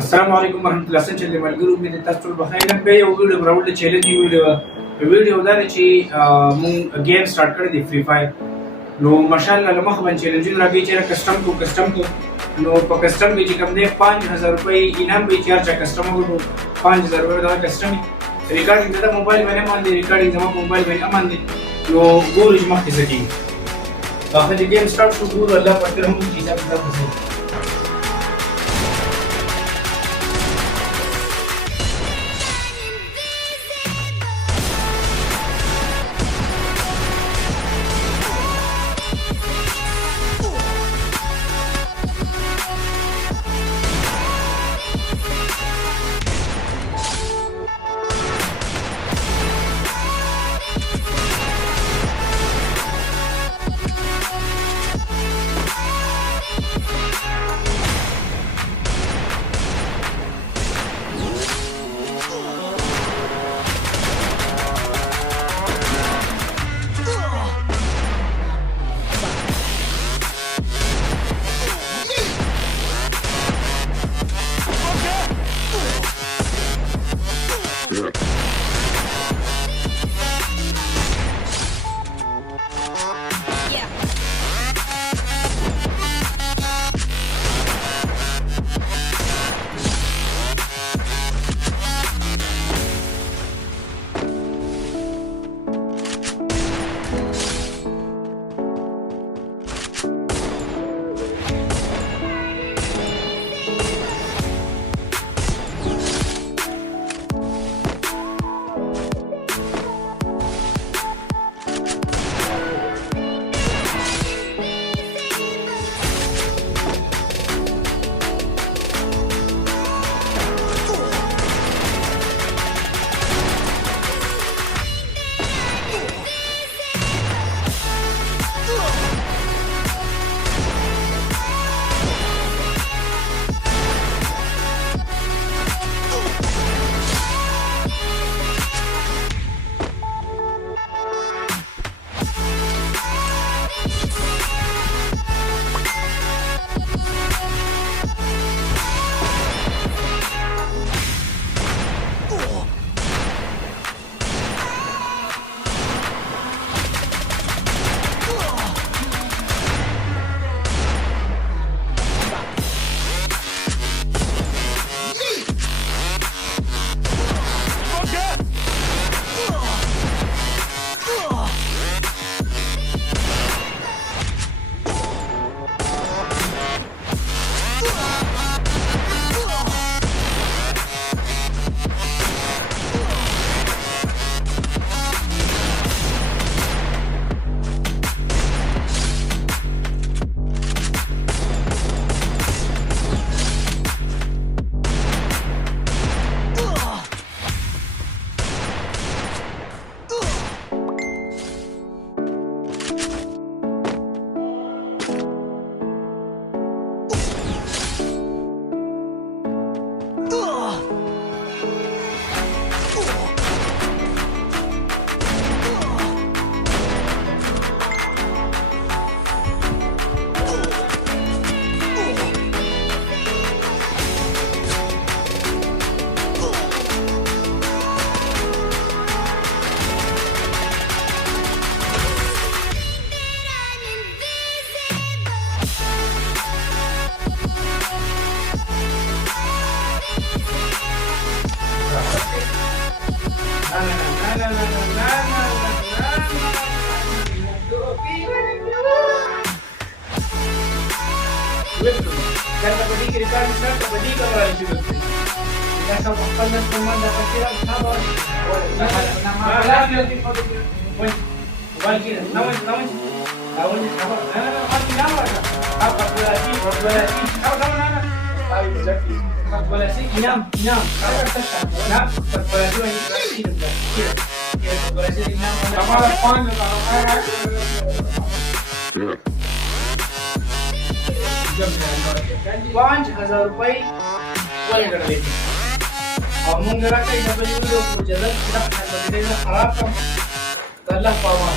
السلام عليكم ورحمة الله څنګه چې ملګرو مې تاسو ټول بخیر یم. به یو ویډیو راوړل چیلنج ویډیو دا دی چې مونږ گیم سٹارټ کړی دی فری فایر. نو مشال له مخ باندې چیلنجونه راځي چې کسٹم کو نو په کسٹم کې چې کوم دی 5000 روپۍ انعام به چار چا کسٹم وګورو 5000 روپۍ دا کسٹم ریکارډینګ دا موبایل باندې باندې ریکارډینګ زما موبایل باندې باندې نو ګورج مخ کې سکی اخر دې گیم سٹارټ شو ګورو الله پاک هم چې دا څه dan kabadi kiri kan misal kabadi kalau ada juga kita sama panas teman dapat kira sama nama lagi nanti foto bukan kira nama tahun apa pasti nama apa lagi apa nama tahu exactly populasi inam apa kata nah populasi ini kira populasi inam nama pan kalau 5000 روپۍ ولګړلې او موږ راکړې د بل ویډیو په جزا کې دا خراب کړم الله پاوان